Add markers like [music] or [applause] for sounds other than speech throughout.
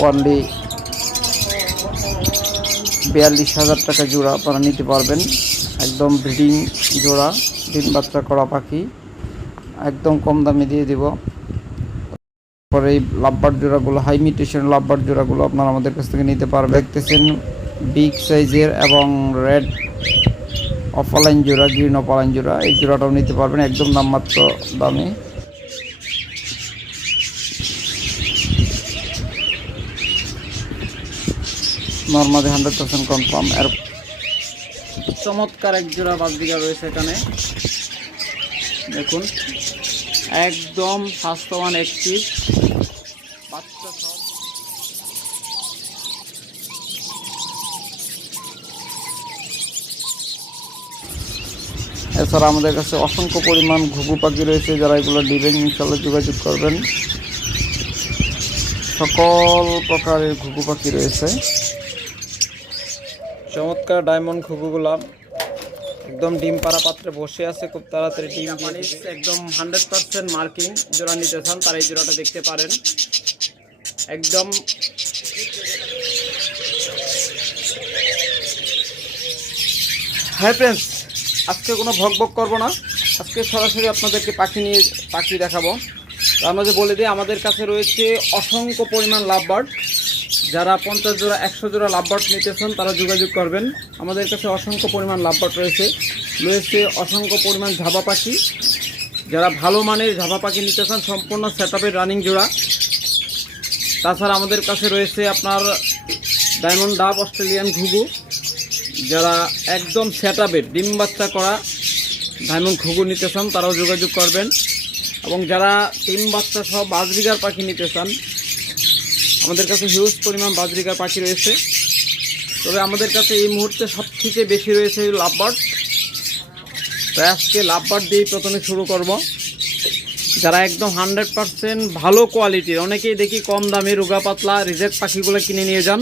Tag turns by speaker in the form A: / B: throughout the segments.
A: Only বিয়াল্লিশ হাজার টাকা জোড়া আপনারা নিতে পারবেন। একদম ব্রিডিং জোড়া ডিম বাচ্চা করা পাখি। একদম কম দামে দিয়ে দিব। তারপরে এই লাভবার জোড়াগুলো হাই মিউটেশন লাভবার জোড়াগুলো আপনারা আমাদের কাছ থেকে নিতে পারবেন। দেখতেছেন বিগ সাইজের এবং রেড অফলাইন জোড়া গ্রিন অফলাইন জোড়া, এই জোড়াটাও নিতে পারবেন। একদম নামমাত্র দামে। নর্মালি হান্ড্রেড পার্সেন্ট কনফার্ম এর চমৎকার এক জোড়া বাজবিঘা রয়েছে এখানে। দেখুন একদম স্বাস্থ্যবান একটি বাচ্চা সব। এছাড়া আমাদের কাছে অসংখ্য পরিমাণ ঘুঘু পাখি রয়েছে যারা এগুলো ডিবেন ইনশাল্লাহ যোগাযোগ করবেন। সকল প্রকারের ঘুঘু পাখি রয়েছে। চমৎকার ডায়মন্ড ঘুঘুগুলা একদম ডিম পাড়া পাত্রে বসে আছে খুব তাড়াতাড়ি ডিম একদম হান্ড্রেড পার্সেন্ট মার্কিং জোড়া নিতে চান তারা এই জোড়াটা দেখতে পারেন। একদম হ্যাঁ ফ্রেন্ডস আজকে কোনো ভক ভক করব না। আজকে সরাসরি আপনাদেরকে পাখি নিয়ে পাখি দেখাবো। তার মাঝে বলে দিই আমাদের কাছে রয়েছে অসংখ্য পরিমাণ লাভবার্ড। যারা পঞ্চাশ জোড়া, একশো জোড়া লাভবাট নিতে চান, তারা যোগাযোগ করবেন। আমাদের কাছে অসংখ্য পরিমাণ লাভবার্ড রয়েছে। রয়েছে অসংখ্য পরিমাণ ঝাবা পাখি। যারা ভালো মানের ঝাবা পাখি নিতে চান, সম্পূর্ণ সেট রানিং জোড়া। তাছাড়া আমাদের কাছে রয়েছে আপনার ডায়মন্ড ডাব অস্ট্রেলিয়ান ঘুঘু। যারা একদম সেট ডিম বাচ্চা করা ডায়মন্ড ঘুঘু নিতে চান, তারাও যোগাযোগ করবেন। এবং যারা ডিম বাচ্চা সহ বাজরিগার পাখি নিতে চান আমাদের কাছে হিউজ পরিমাণ বাজরিকার পাখি রয়েছে। তবে আমাদের কাছে এই মুহূর্তে সবথেকে বেশি রয়েছে লাভবার্ড। তাই আজকে লাভবার্ড দিয়েই প্রথমে শুরু করব। যারা একদম হান্ড্রেড পারসেন্ট ভালো কোয়ালিটির অনেকেই দেখি কম দামে রোগা পাতলা রিজেক্ট পাখিগুলো কিনে নিয়ে যান।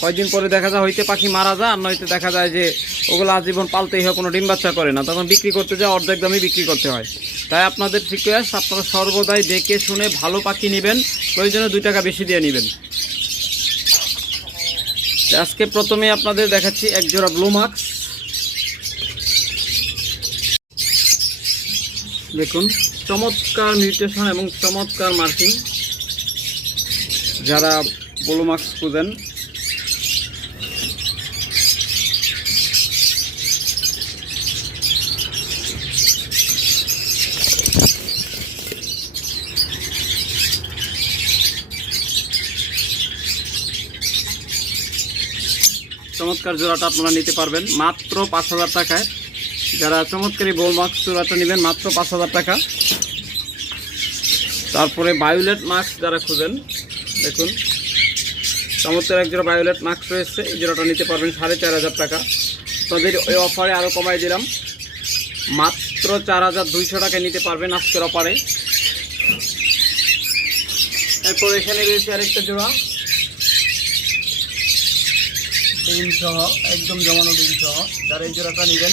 A: কয়েকদিন পরে দেখা যায় হইতে পাখি মারা যায়, আর নয়তো দেখা যায় যে ওগুলো আজীবন পালতেই হয়, কোনো ডিম বাচ্চা করে না। তখন বিক্রি করতে যায় অর্ধেক দামে বিক্রি করতে হয়। তাই আপনাদের রিকোয়েস্ট আপনারা সর্বদাই দেখে শুনে ভালো পাখি নেবেন। প্রয়োজনে দুই টাকা বেশি দিয়ে নেবেন। আজকে প্রথমে আপনাদের দেখাচ্ছি এক জোড়া ব্লু মাস্ক দেখুন, চমৎকার মিউটেশন এবং চমৎকার মার্কিং যারা ব্লু মাস্ক খুঁজেন চমৎকার জোড়াটা আপনারা নিতে পারবেন। মাত্র পাঁচ হাজার টাকায়। যারা চমৎকারী বোল মাস্ক জোড়াটা নেবেন, মাত্র পাঁচ হাজার টাকা। তারপরে বায়োলেট মাস্ক যারা খুঁজেন, দেখুন। চমৎকার এক জোড়া বায়োলেট মাস্ক রয়েছে, এই জোড়াটা নিতে পারবেন সাড়ে চার হাজার টাকা। তাদের ওই অফারে আরও কমাই দিলাম। মাত্র চার হাজার দুইশো টাকায় নিতে পারবেন আজকের অফারে। এরপর এখানে রয়েছে আরেকটা জোড়া। ডিম সহ একদম জমানো ডিম সহ যারা এই জোড়াটা নেবেন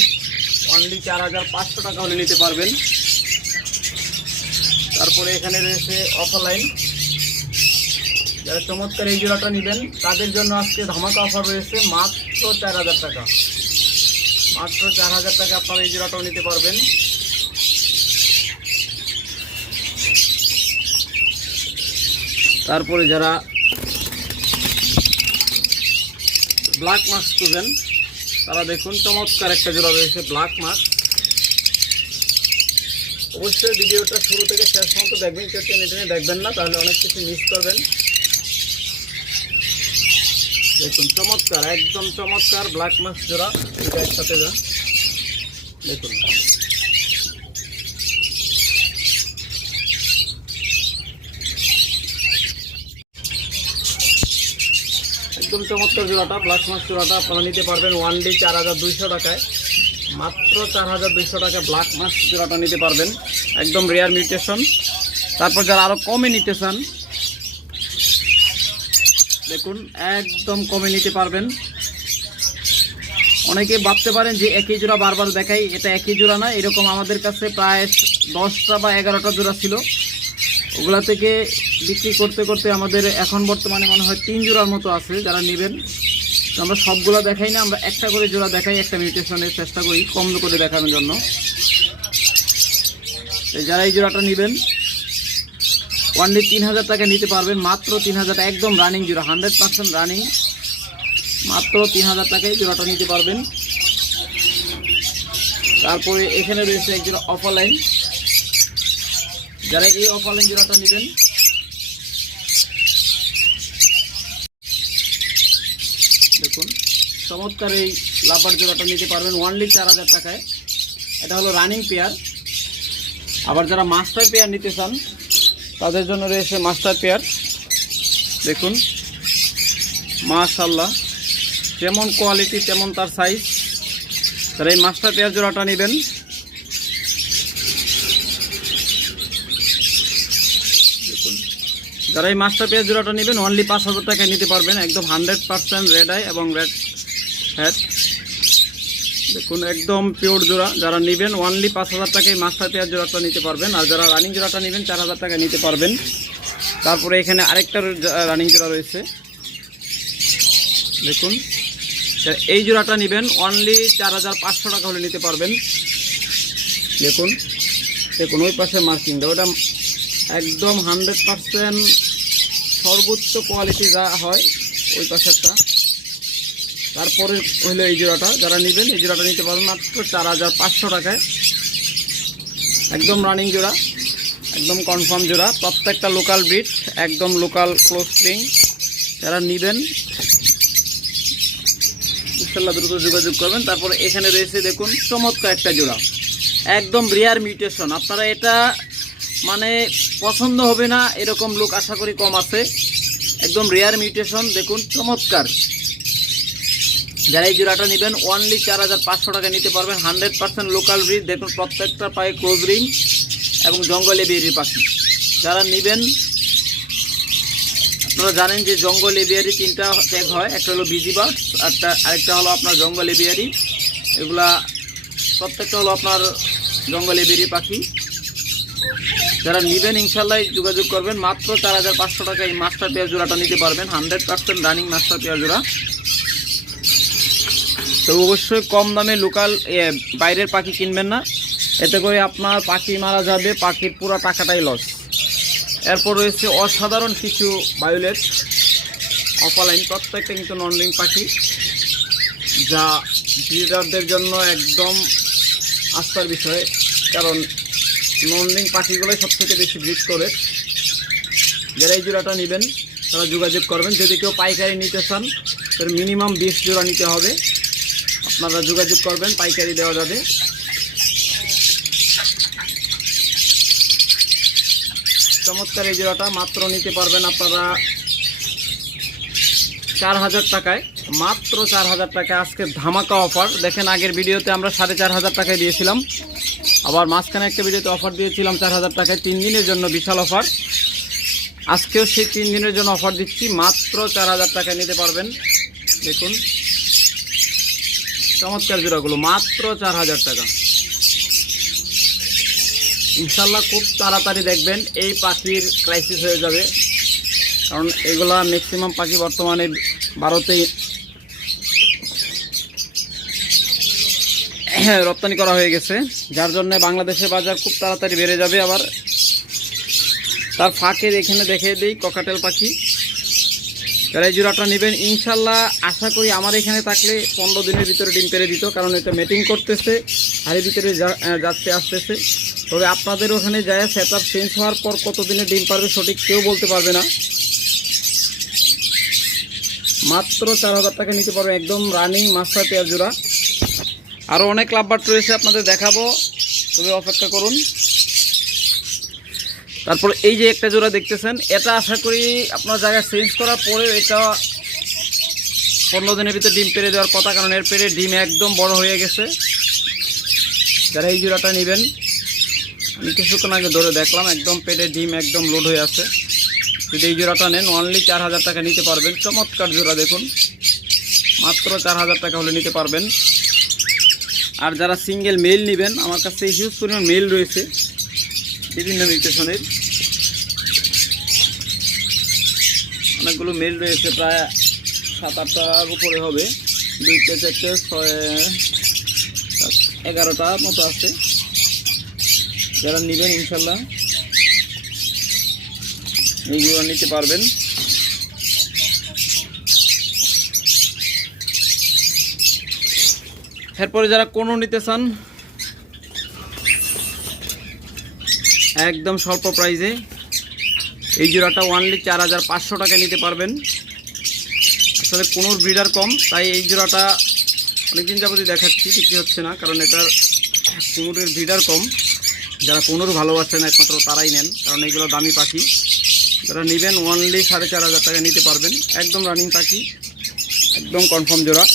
A: অনলি চার হাজার পাঁচশো টাকা হলে নিতে পারবেন। তারপরে এখানে রয়েছে অফলাইন যারা চমৎকার এই জোড়াটা নেবেন, তাদের জন্য আজকে ধামাকা অফার রয়েছে মাত্র চার হাজার টাকা। মাত্র চার হাজার টাকা আপনারা এই জোড়াটাও নিতে পারবেন। তারপরে যারা ব্ল্যাক মাস্ক খুঁজেন তারা দেখুন, চমৎকার একটা জোড়া রয়েছে ব্ল্যাক মাস্ক অবশ্যই ভিডিওটা শুরু থেকে শেষ পর্যন্ত দেখবেন, কেউ টেনে টেনে দেখবেন না, তাহলে অনেক কিছু মিস করবেন। দেখুন, চমৎকার, একদম চমৎকার ব্ল্যাক মাস্ক জোড়া। এটা একসাথে যান দেখুন। একদম চমৎকার জোড়াটা ব্ল্যাক মাছ জোড়াটা আপনারা নিতে পারবেন ওয়ান ডে চার হাজার দুইশো টাকায়। মাত্র চার হাজার দুইশো টাকায় ব্ল্যাক মাছ জোড়াটা নিতে পারবেন, একদম রেয়ার মিউটেশন তারপর যারা আরও কমে নিতে চান, দেখুন, একদম কমে নিতে পারবেন। অনেকে ভাবতে পারেন যে একই জোড়া বারবার দেখাই, এটা একই জোড়া না, এরকম আমাদের কাছে প্রায় দশটা বা এগারোটা জোড়া ছিল। ওগুলা থেকে বিক্রি করতে করতে আমাদের এখন বর্তমানে মনে হয় তিন জোড়ার মতো আছে যারা নেবেন। তো আমরা সবগুলো দেখাই না, আমরা একটা করে জোড়া দেখাই, একটা মিউটেশনের চেষ্টা করি কম করে দেখানোর জন্য। যারা এই জোড়াটা নেবেন ওয়ানলি তিন হাজার টাকা নিতে পারবেন, মাত্র তিন হাজার, একদম রানিং জোড়া হান্ড্রেড পার্সেন্ট রানিং মাত্র তিন হাজার টাকায় জোড়াটা নিতে পারবেন। তারপরে এখানে রয়েছে এক জোড়া লাইন যারা এই অফার লাইন জোড়াটা নেবেন দেখুন চমৎকার এই লাভার জোড়াটা নিতে পারবেন ওয়ানলি চার হাজার টাকায়। এটা হলো রানিং পেয়ার আবার যারা মাস্টার পেয়ার নিতে চান, তাদের জন্য রয়েছে মাস্টার পেয়ার দেখুন মাশাল্লাহ যেমন কোয়ালিটি তেমন তার সাইজ তারা এই মাস্টার পেয়ার জোড়াটা নেবেন। যারা এই মাস্টার পেয়ার জোড়াটা নেবেন অনলি পাঁচ হাজার টাকায় নিতে পারবেন। একদম হান্ড্রেড পার্সেন্ট রেড আই এবং রেড হ্যাট দেখুন, একদম পিওর জোড়া। যারা নেবেন অনলি পাঁচ হাজার টাকায় মাস্টার পেয়ার জোড়াটা নিতে পারবেন। আর যারা রানিং জোড়াটা নেবেন, চার হাজার টাকায় নিতে পারবেন। তারপরে এখানে আরেকটা রানিং জোড়া রয়েছে। দেখুন এই জোড়াটা নেবেন অনলি চার হাজার পাঁচশো টাকা হলে নিতে পারবেন। দেখুন দেখুন, ওই পাশে মার্কিং দেয় ওটা একদম হান্ড্রেড পার্সেন্ট সর্বোচ্চ কোয়ালিটি যা হয়, ওই পাশেরটা। তারপরে হইল এই জোড়াটা যারা নেবেন এই জোড়াটা নিতে পারবেন মাত্র চার হাজার পাঁচশো টাকায়। একদম রানিং জোড়া, একদম কনফার্ম জোড়া। প্রত্যেকটা লোকাল ব্রিড একদম লোকাল ক্লোজ স্প্রিং যারা নেবেন ইনশাল্লাহ দ্রুত যোগাযোগ করবেন। তারপরে এখানে রয়েছে দেখুন, চমৎকার একটা জোড়া। একদম রেয়ার মিউটেশন আপনারা এটা মানে পছন্দ হবে না, এরকম লোক আশা করি কম আছে। একদম রেয়ার মিউটেশন দেখুন, চমৎকার। যারা এই জোড়াটা নেবেন ওনলি চার হাজার পাঁচশো টাকা নিতে পারবেন। হান্ড্রেড পার্সেন্ট লোকাল ব্রিড দেখুন প্রত্যেকটা পায়ে ক্লোজ রিং এবং জঙ্গলে বেরিয়ে পাখি। যারা নেবেন, আপনারা জানেন যে জঙ্গল এবিয়ারি তিনটা ট্যাগ হয়, একটা হলো বিজি বার্ড আরটা আরেকটা হলো আপনার জঙ্গল এবিয়ারি এগুলা প্রত্যেকটা হলো আপনার জঙ্গল এবিয়ারি পাখি। যারা নেবেন ইনশাল্লাহ যোগাযোগ করবেন। মাত্র চার হাজার পাঁচশো টাকা এই মাস্টার পেয়ার জোড়াটা নিতে পারবেন। Hundred percent running master pair জোড়া। তো অবশ্যই কম দামে লোকাল বাইরের পাখি কিনবেন না। এতে করে আপনার পাখি মারা যাবে, পাখির পুরো টাকাটাই লস এরপর রয়েছে অসাধারণ কিছু বায়োলেট অফালাইন প্রত্যেকটা কিন্তু ননলিং পাখি, যা ব্রিডারদের জন্য একদম আস্থার বিষয়, কারণ ননলিং পাখিগুলোই সবথেকে বেশি ব্রিড করে। যারা এই জোড়াটা নেবেন, তারা যোগাযোগ করবেন। যদি কেউ পাইকারি নিতে চান তাহলে মিনিমাম বিশ জোড়া নিতে হবে। আপনারা যোগাযোগ করবেন, পাইকারি দেওয়া যাবে। চমৎকার এই জোড়াটা মাত্র নিতে পারবেন আপনারা চার হাজার টাকায়। মাত্র চার হাজার টাকায় আজকে ধামাকা অফার। দেখেন, আগের ভিডিওতে আমরা সাড়ে চার হাজার টাকায় দিয়েছিলাম। আবার মাঝখানে একটা ভিডিওতে অফার দিয়েছিলাম চার হাজার টাকায়। তিন দিনের জন্য বিশাল অফার। আজকেও সেই তিন দিনের জন্য অফার দিচ্ছি। মাত্র চার হাজার টাকায় নিতে পারবেন। দেখুন। চমৎকার জোড়াগুলো, মাত্র চার হাজার টাকা। ইনশাল্লাহ খুব তাড়াতাড়ি দেখবেন, এই পাখির ক্রাইসিস হয়ে যাবে। কারণ এগুলা ম্যাক্সিমাম পাখি বর্তমানে ভারতেই [coughs] রপ্তানি করা হয়ে গেছে। যার জন্য বাংলাদেশের বাজার খুব তাড়াতাড়ি বেড়ে যাবে আবার। তার ফাঁকে এখানে দেখে দিই ককাটেল পাখি। যারা এই জোড়াটা নেবেন। ইনশাল্লাহ আশা করি আমার এখানে থাকলে পনেরো দিনের ভিতরে ডিম পেরে দিত, কারণ এটা মেটিং করতেছে, হাড়ির ভিতরে যাচ্ছে, আসতেছে। তবে আপনাদের ওখানে যায় সেট আপ চেঞ্জ হওয়ার পর কত দিনে ডিম পারবে সঠিক কেউ বলতে পারবে না। মাত্র চার হাজার টাকা নিতে পারবে একদম রানিং মাস্টার পেয়ার জোড়া আরও অনেক লাভবার্ড রয়েছে, আপনাদের দেখাবো। তবে অপেক্ষা করুন। তারপর এই যে একটা জোড়া দেখতেছেন, এটা আশা করি আপনার জায়গায় চেঞ্জ করার পরে এটা পনেরো দিনের ভিতরে ডিম পেরে দেওয়ার কথা, কারণ এর পেরে ডিম একদম বড় হয়ে গেছে। যারা এই জোড়াটা নেবেন, আমি কিছুক্ষণ আগে ধরে দেখলাম, একদম পেটে ডিম একদম লোড হয়ে আছে। যদি এই জোড়াটা নেন অনলি চার হাজার টাকা নিতে পারবেন। চমৎকার জোড়া দেখুন। মাত্র চার হাজার টাকা হলে নিতে পারবেন। আর যারা সিঙ্গেল মেল নেবেন, আমার কাছে হিউজ পরিমাণ মেল রয়েছে। বিভিন্ন মিউটেশনের। অনেকগুলো মেল রয়েছে, প্রায় সাত, আটটার উপরে হবে। দুইটা, চারটে, ছয় এগারোটা মতো আছে। যারা নেবেন, ইনশাল্লাহ এইগুলো নিতে পারবেন। এরপরে যারা কোনো নিতে চান একদম স্বল্প প্রাইজে এই জোড়াটা ওয়ানলি চার হাজার পাঁচশো টাকা নিতে পারবেন। আসলে কোনোর ব্রিডার কম, তাই এই জোড়াটা অনেকদিন যাবতই দেখাচ্ছি, বিক্রি হচ্ছে না, কারণ এটার কোনোরের ব্রিডার কম। যারা কোনোর ভালোবাসেন একমাত্র তারাই নেন, কারণ এইগুলো দামি পাখি। যারা নেবেন ওয়ানলি সাড়ে চার হাজার টাকা নিতে পারবেন। একদম রানিং পাখি, একদম কনফার্ম জোড়া।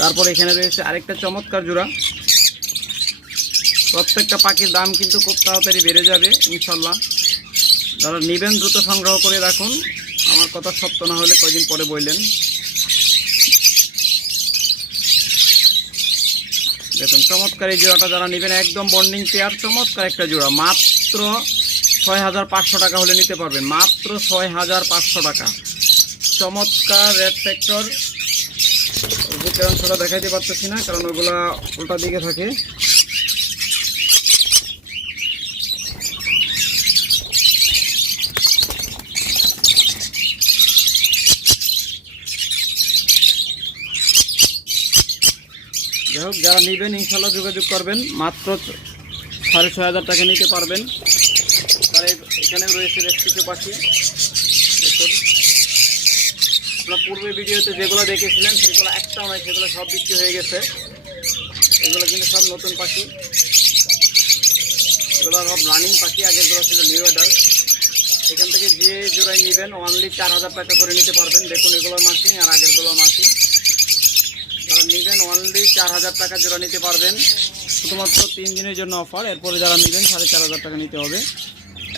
A: তারপর এখানে রয়েছে আরেকটা চমৎকার জোড়া। প্রত্যেকটা পাখির দাম কিন্তু খুব তাড়াতাড়ি বেড়ে যাবে ইনশাল্লাহ যারা নেবেন, দ্রুত সংগ্রহ করে রাখুন। আমার কথা সত্য না হলে কয়দিন পরে বললেন। দেখুন, চমৎকার এই জোড়াটা যারা নেবেন, একদম বন্ডিং পেয়ার চমৎকার একটা জোড়া। মাত্র ছয় হাজার পাঁচশো টাকা হলে নিতে পারবেন। মাত্র ছয় হাজার পাঁচশো টাকা। চমৎকার রেড ফ্যাক্টর বুকের অংশটা দেখাইতে পারতেছি না, কারণ ওগুলা উল্টা দিকে থাকে। যাই হোক যারা নেবেন, ইনশাল্লাহ যোগাযোগ করবেন। মাত্র সাড়ে ছয় হাজার টাকা নিতে পারবেন। তার এখানে রয়েছে বেশ কিছু পাখি। আপনার পূর্বে ভিডিওতে যেগুলো দেখেছিলেন, সেগুলো একটাও নয়, সেগুলো সব বিক্রি হয়ে গেছে। এগুলো কিন্তু সব নতুন পাখি। এগুলো সব রানিং পাখি, আগেরগুলো ছিল নিউ অর্ডার এখান থেকে যে জোড়াই নেবেন অনলি চার হাজার টাকা করে নিতে পারবেন। দেখুন এগুলো মার্কিং আর আগেরগুলো যারা নেবেন অনলি চার হাজার টাকা জোড়া নিতে পারবেন। শুধুমাত্র তিন দিনের জন্য অফার এরপরে যারা নেবেন সাড়ে চার হাজার টাকা নিতে হবে।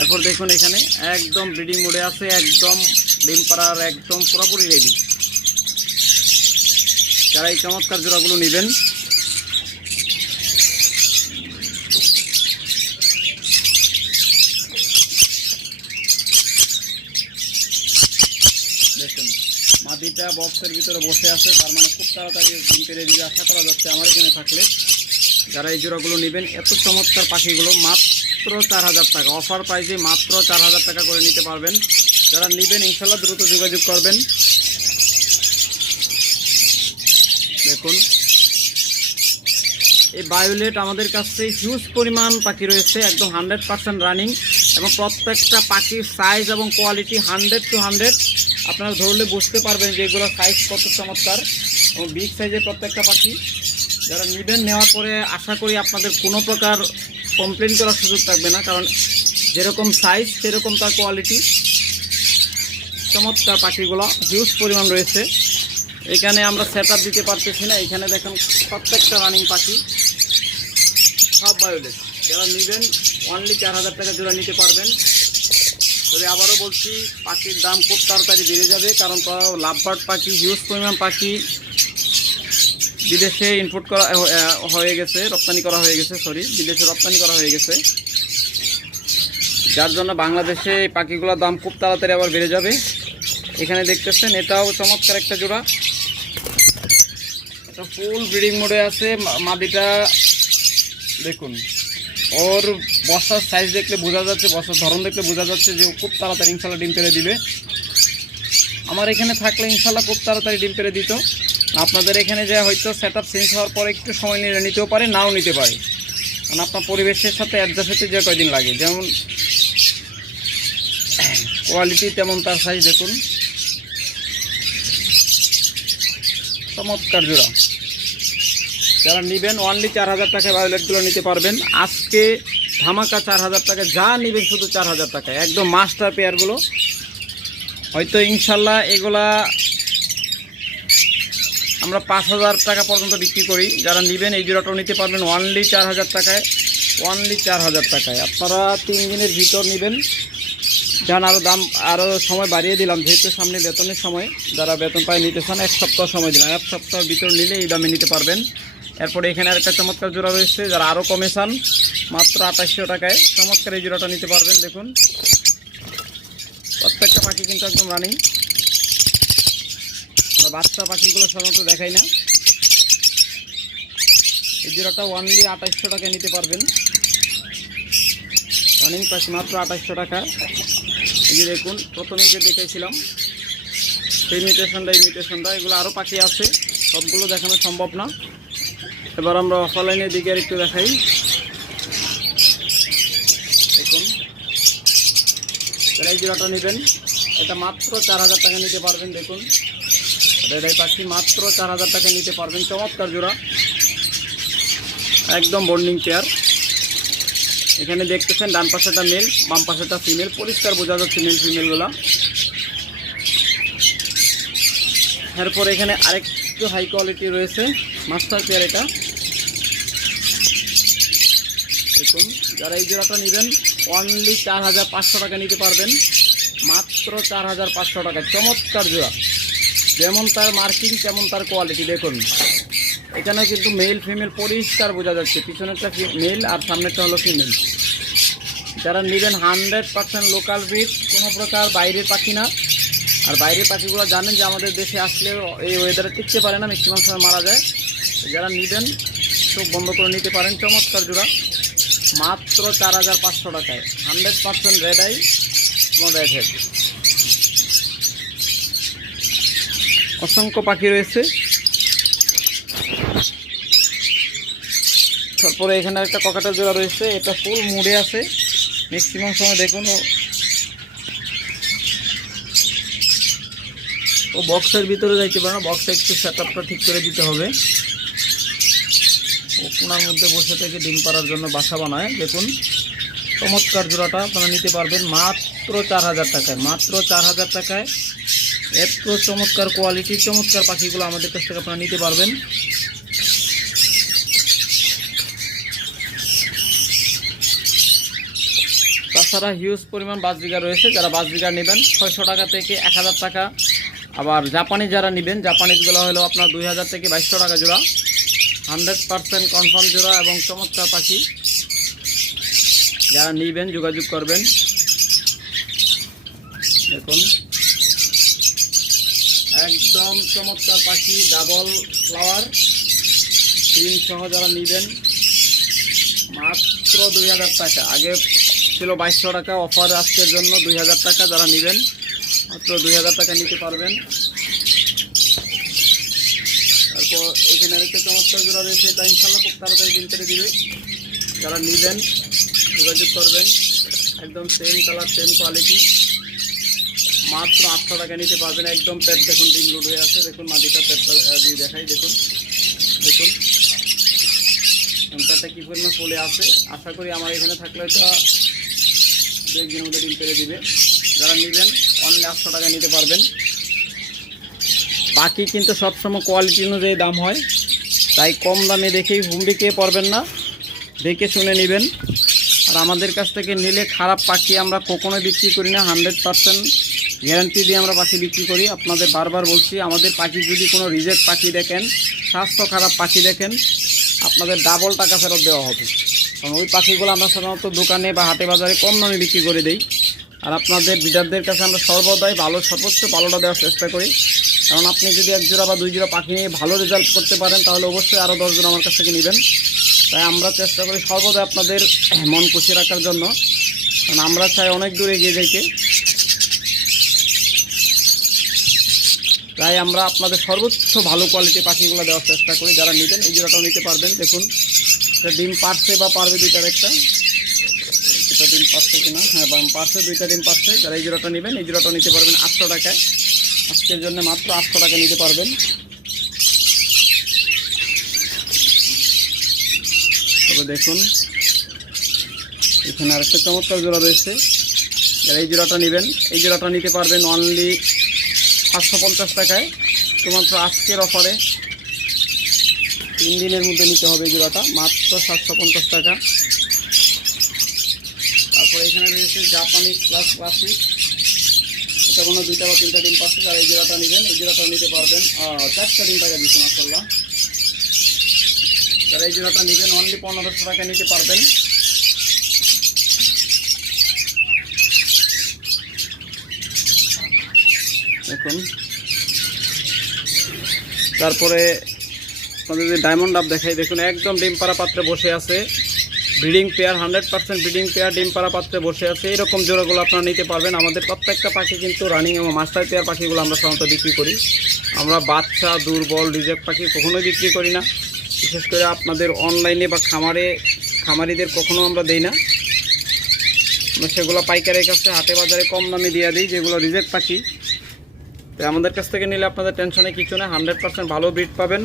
A: এরপর দেখুন এখানে একদম ব্রিডিং মোডে আছে, একদম ডিম পাড়ার একদম পুরোপুরি রেডি যারা এই চমৎকার জোড়াগুলো নেবেন দেখুন মাটিটা বক্সের ভিতরে বসে আছে, তার মানে খুব তাড়াতাড়ি ডিম পেরে দিয়ে আশা করা যাচ্ছে আমার এখানে থাকলে। যারা এই জোড়াগুলো নেবেন, এত চমৎকার পাখিগুলো মাত্র চার হাজার টাকা। অফার প্রাইজে মাত্র চার হাজার টাকা করে নিতে পারবেন। যারা নেবেন, ইনশাল্লাহ দ্রুত যোগাযোগ করবেন। দেখুন। এই বায়োলেট আমাদের কাছে হিউজ পরিমাণ পাখি রয়েছে, একদম হান্ড্রেড পার্সেন্ট রানিং এবং প্রত্যেকটা পাখির সাইজ এবং কোয়ালিটি হান্ড্রেড টু হান্ড্রেড আপনারা ধরলে বুঝতে পারবেন যে এগুলোর সাইজ কত চমৎকার এবং বিগ সাইজের প্রত্যেকটা পাখি। যারা নেবেন, নেওয়ার পরে আশা করি আপনাদের কোনো প্রকার কমপ্লেন করার সুযোগ থাকবে না, কারণ যেরকম সাইজ সেরকম তার কোয়ালিটি চমৎকার পাখিগুলো হিউজ পরিমাণ রয়েছে। এখানে আমরা সেট দিতে পারতেছি না, এখানে দেখেন প্রত্যেকটা রানিং পাখি। সব বায়োলেট যারা নেবেন অনলি চার হাজার টাকা জোড়া নিতে পারবেন। তবে আবারও বলছি, পাখির দাম খুব তাড়াতাড়ি বেড়ে যাবে, কারণ লাভবার্ড পাখি, হিউজ পরিমাণ পাখি বিদেশে ইনপুট করা হয়ে গেছে, রপ্তানি করা হয়ে গেছে সরি বিদেশে রপ্তানি করা হয়ে গেছে। যার জন্য বাংলাদেশে এই পাখিগুলোর দাম খুব তাড়াতাড়ি আবার বেড়ে যাবে। এখানে দেখতেছেন, এটাও চমৎকার একটা জোড়া। এটা ফুল ব্রিডিং মোডে আছে মাদিটা দেখুন। ওর বসার সাইজ দেখলে বোঝা যাচ্ছে, বসার ধরন দেখলে বোঝা যাচ্ছে যে ও খুব তাড়াতাড়ি ইনশাল্লাহ ডিম পেড়ে দিবে। আমার এখানে থাকলে ইনশাল্লাহ খুব তাড়াতাড়ি ডিম পেড়ে দিত। আপনাদের এখানে যে হয়তো সেট আপ চেঞ্জ হওয়ার পরে একটু সময় নিয়ে নিতেও পারে, নাও নিতে পারে। কারণ আপনার পরিবেশের সাথে অ্যাডজাস্ট হতে যে কয়দিন লাগে। যেমন কোয়ালিটি তেমন তার সাইজ দেখুন। চমৎকার জোড়া। যারা নেবেন অনলি চার হাজার টাকায় ভায়োলেটগুলো নিতে পারবেন। আজকে ধামাকা চার হাজার টাকা, যা নেবেন শুধু চার হাজার টাকায় একদম মাস্টার পেয়ারগুলো হয়তো ইনশাল্লাহ এগুলা আমরা পাঁচ হাজার টাকা পর্যন্ত বিক্রি করি। যারা নেবেন এই জোড়াটাও নিতে পারবেন অনলি চার হাজার টাকায়। অনলি চার হাজার টাকায়। আপনারা তিন দিনের ভিতর নেবেন। যান আরও দাম আরও সময় বাড়িয়ে দিলাম। যেহেতু সামনে বেতনের সময়, যারা বেতন পায় নিতে চান, এক সপ্তাহ সময় দিলাম। এক সপ্তাহের ভিতর নিলে এই দামে নিতে পারবেন। এরপরে এখানে আরেকটা চমৎকার জোড়া রয়েছে, যারা আরও কমে চান, মাত্র আঠাশশো টাকায়। চমৎকার এই জোড়াটা নিতে পারবেন, দেখুন। প্রত্যেকটা পাখি কিন্তু একদম রানিং বাচ্চা পাখিগুলো সাধারণত দেখাই না। এই জোড়াটা ওয়ানলি আঠাশশো টাকায় নিতে পারবেন। রানিং পাখি মাত্র আঠাশশো টাকা। এই যে দেখুন প্রথমেই যে দেখেছিলাম সেই মিউটেশনটা এই মিউটেশনটা এগুলো আরও পাখি আছে। সবগুলো দেখানো সম্ভব না। এবার আমরা অফলাইনের দিকে আর একটু দেখাই। দেখুন। এই জোড়াটা নেবেন, এটা মাত্র চার হাজার টাকা নিতে পারবেন, দেখুন। রেডাই পাখি মাত্র চার হাজার টাকা নিতে পারবেন। চমৎকার জোড়া। একদম বন্ডিং চেয়ার এখানে দেখতেছেন ডান পাশেটা মেল বাম পাশেটা ফিমেল পরিষ্কার বোঝা যাচ্ছে মেল ফিমেলগুলা এরপর এখানে আরেকটু হাই কোয়ালিটি রয়েছে। মাস্টার পেয়ার এটা। দেখুন, যারা এই জোড়াটা নেবেন অনলি চার হাজার পাঁচশো টাকা নিতে পারবেন। মাত্র চার হাজার পাঁচশো টাকা। চমৎকার জোড়া। যেমন তার মার্কিং তেমন তার কোয়ালিটি দেখুন। এখানে কিন্তু মেল ফিমেল পরিষ্কার বোঝা যাচ্ছে। পিছনেরটা মেল আর সামনেরটা হলো ফিমেল যারা নেবেন হান্ড্রেড পার্সেন্ট লোকাল ব্রিড কোনো প্রকার বাইরের পাখি না। আর বাইরের পাখিগুলো জানেন যে আমাদের দেশে আসলে এই ওয়েদারে টিকতে পারে না ম্যাক্সিমাম সময় মারা যায়। যারা নেবেন, চোখ বন্ধ করে নিতে পারেন। চমৎকার জোড়া। মাত্র চার হাজার পাঁচশো টাকায়। Hundred percent red eye red head অসংখ্য পাখি রয়েছে। তারপরে এখানে একটা ককাটের জোড়া রয়েছে। এটা ফুল মুড়ে আছে। ম্যাক্সিমাম সময় দেখুন ও বক্সের ভিতরে যাইতে পারে না বক্সে একটু সেট ঠিক করে দিতে হবে। ও কোনার মধ্যে বসে থেকে ডিম পাড়ার জন্য বাসা বানায়। দেখুন, চমৎকার জোড়াটা আপনারা নিতে পারবেন মাত্র চার হাজার টাকায়, মাত্র চার হাজার টাকায়। এত চমৎকার কোয়ালিটির চমৎকার পাখিগুলো আমাদের কাছ থেকে আপনারা নিতে পারবেন। তাছাড়া হিউজ পরিমাণ বাস বিঘা রয়েছে, যারা বাস বিঘা নেবেন, ছয়শো টাকা থেকে এক হাজার টাকা আবার জাপানি যারা নেবেন, জাপানিজগুলো হলো আপনার দুই হাজার থেকে বাইশশো টাকা জোড়া। হান্ড্রেড পারসেন্ট কনফার্ম জোড়া এবং চমৎকার পাখি। যারা নিবেন, যোগাযোগ করবেন। দেখুন। একদম চমৎকার পাখি, ডাবল ফ্লাওয়ার। ক্রিম সহ যারা নেবেন, মাত্র দুই হাজার টাকা। আগে ছিল বাইশশো টাকা, অফার আজকের জন্য দুই হাজার টাকা যারা নেবেন। মাত্র দুই হাজার টাকা নিতে পারবেন। তারপর এখানে আরেকটা চমৎকার জোড়া রয়েছে, এটা ইনশাল্লাহ খুব তাড়াতাড়ি দিন করে দিবে। যারা নেবেন, যোগাযোগ করবেন, একদম সেম কালার সেম কোয়ালিটি মাত্র আটশো টাকা নিতে পারবেন, একদম পেট দেখুন, ডিম লোড হয়ে আছে। দেখুন, মাটিটা পেটটা দিয়ে দেখাই, দেখুন। দেখুন পেটটা কী পরিমাণ ফুলে আছে। আশা করি আমার এখানে থাকলে এটা দু একদিনের মধ্যে ডিম পেরে দিবে। যারা নেবেন আটশো টাকা নিতে পারবেন। বাকি কিন্তু সবসময় কোয়ালিটি অনুযায়ী দাম হয়। তাই কম দামে দেখেই হুমড়ি পড়বেন না। দেখে শুনে নেবেন। আর আমাদের কাছ থেকে নিলে খারাপ পাখি আমরা কখনো বিক্রি করি না। হান্ড্রেড পার্সেন্ট গ্যারান্টি দিয়ে আমরা পাখি বিক্রি করি। আপনাদের বারবার বলছি, আমাদের পাখি যদি কোনো রিজেক্ট পাখি দেখেন, স্বাস্থ্য খারাপ পাখি দেখেন, আপনাদের ডাবল টাকা ফেরত দেওয়া হবে। কারণ ওই পাখিগুলো আমরা সাধারণত দোকানে বা হাটে বাজারে কম দামে বিক্রি করে দিই। আর আপনাদের বিডারদের কাছে আমরা সর্বদাই ভালো, সর্বোচ্চ ভালোটা দেওয়ার চেষ্টা করি। কারণ আপনি যদি এক জোড়া বা দুই জোড়া পাখি নিয়ে ভালো রেজাল্ট করতে পারেন, তাহলে অবশ্যই আরও দশজন আমার কাছ থেকে নেবেন। তাই আমরা চেষ্টা করি সর্বদা আপনাদের [clears throat] মন খুশি রাখার জন্য। কারণ আমরা চাই অনেক দূর এগিয়ে যাইতে। তাই আমরা আপনাদের সর্বোচ্চ ভালো কোয়ালিটি পাখিগুলো দেওয়ার চেষ্টা করি। যারা নেবেন, এই জোড়াটাও নিতে পারবেন। দেখুন ডিম পারছে বা পারবে দুইটার একটা। এটা ডিম পারছে কিনা? হ্যাঁ বাম পারছে, দুইটা ডিম পারছে। যারা এই জোড়াটা নেবেন, এই জোড়াটা নিতে পারবেন আটশো টাকায়। আজকের জন্য মাত্র আটশো টাকা নিতে পারবেন। তবে দেখুন, এখানে আরেকটা চমৎকার জোড়া রয়েছে। যারা এই জোড়াটা নেবেন, এই জোড়াটা নিতে পারবেন অনলি সাতশো পঞ্চাশ টাকায়। শুধুমাত্র আজকের অফারে তিন দিনের মধ্যে নিতে হবে এই জোড়াটা, মাত্র সাতশো পঞ্চাশ টাকা। এখানে রয়েছে জাপানি প্লাস ক্লাসিক এটা কোনো দুইটা বা তিনটা ডিম পাচ্ছে আর এই জোড়াটা নেবেন, এই জোড়াটা নিতে পারবেন। চারটা ডিম টাকা দিচ্ছে মাসাল্লাহ যারা এই জোড়াটা নেবেন অনলি পনেরোশো টাকা নিতে পারবেন। দেখুন। তারপরে ডায়মন্ড আপ দেখাই, দেখুন, একদম ডিম পাড়া পাত্রে বসে আছে। Breeding pair, hundred percent breeding pair, ডিম পাড়া পাত্রে বসে আছে। এরকম জোড়াগুলো আপনারা নিতে পারবেন। আমাদের প্রত্যেকটা পাখি কিন্তু রানিং এবং মাস্টার পেয়ার পাখিগুলো আমরা সাধারণত বিক্রি করি। আমরা বাচ্চা, দুর্বল রিজেক্ট পাখি কখনোই বিক্রি করি না। বিশেষ করে আপনাদের অনলাইনে বা খামারে, খামারিদের কখনো আমরা দেই না। আমরা সেগুলো পাইকারের কাছে, হাটে বাজারে কম দামে দিয়ে দিই, যেগুলো রিজেক্ট পাখি। তো আমাদের কাছ থেকে নিলে আপনাদের টেনশনে কিছু না হান্ড্রেড পার্সেন্ট ভালো ব্রিড পাবেন।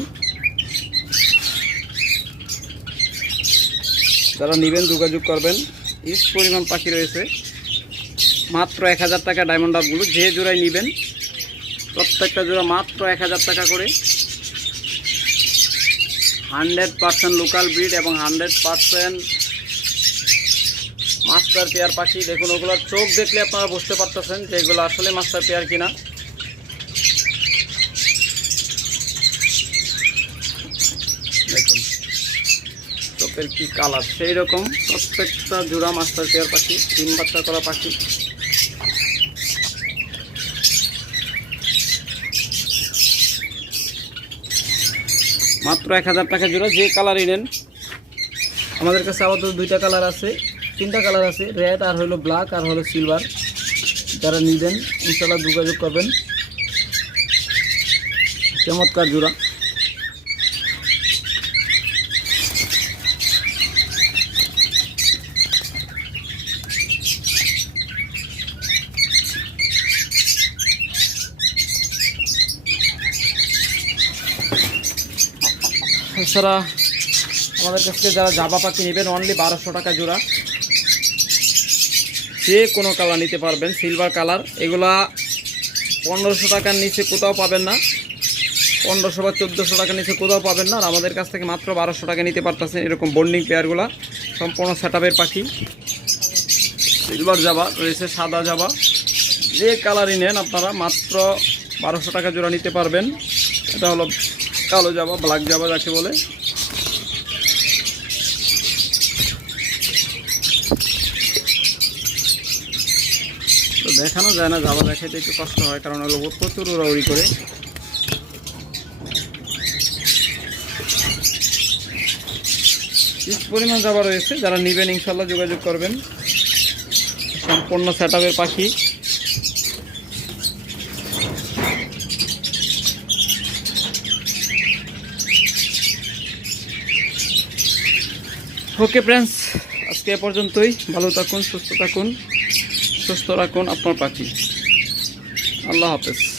A: যারা নেবেন, যোগাযোগ করবেন। ইস পরিমাণ পাখি রয়েছে। মাত্র এক হাজার টাকা ডায়মন্ড আপগুলো যে জোড়ায় নেবেন, প্রত্যেকটা জোড়া মাত্র এক হাজার টাকা করে। হান্ড্রেড পার্সেন্ট লোকাল ব্রিড এবং হান্ড্রেড পার্সেন্ট মাস্টার পেয়ার পাখি। দেখুন, ওগুলোর চোখ দেখলে আপনারা বুঝতে পারতেছেন যে এগুলো আসলে মাস্টার পেয়ার কিনা দেখুন চোখের কি কালার? সেই রকম প্রত্যেকটা জোড়া মাস্টার পেয়ার পাখি তিন বাচ্চা করা পাখি। মাত্র এক হাজার টাকা জোড়া, যে কালারই নেন। আমাদের কাছে আপাতত দুইটা কালার আছে, তিনটা কালার আছে, রেড আর হলো ব্ল্যাক আর হলো সিলভার। যারা নিবেন ইনশাল্লাহ যোগাযোগ করবেন। চমৎকার জোড়া। এছাড়া আমাদের কাছ থেকে যারা জাবা পাখি নেবেন অনলি বারোশো টাকা জোড়া। যে কোনো কালার নিতে পারবেন সিলভার কালার এগুলা পনেরোশো টাকার নিচে কোথাও পাবেন না। পনেরোশো বা চোদ্দোশো টাকার নিচে কোথাও পাবেন না। আর আমাদের কাছ থেকে মাত্র বারোশো টাকা নিতে পারতেছেন এরকম বন্ডিং পেয়ারগুলা সম্পূর্ণ সেট পাখি। সিলভার জাবা, রয়েছে সাদা জাবা। যে কালারই নেন আপনারা, মাত্র বারোশো টাকা জোড়া নিতে পারবেন। এটা হলো কালো জাবা ব্ল্যাক জাবা যাকে বলে। তো দেখানো যায় না জাবা দেখাইতে একটু কষ্ট হয়, কারণ হলো ও প্রচুর উড়াউড়ি করে। পরিমাণ জাবা রয়েছে, যারা নেবেন ইনশাল্লাহ যোগাযোগ করবেন। সম্পূর্ণ সেট পাখি। ওকে ফ্রেন্ডস আজকে এ পর্যন্তই। ভালো থাকুন, সুস্থ থাকুন, সুস্থ রাখুন আপনার পাখি। আল্লাহ হাফেজ।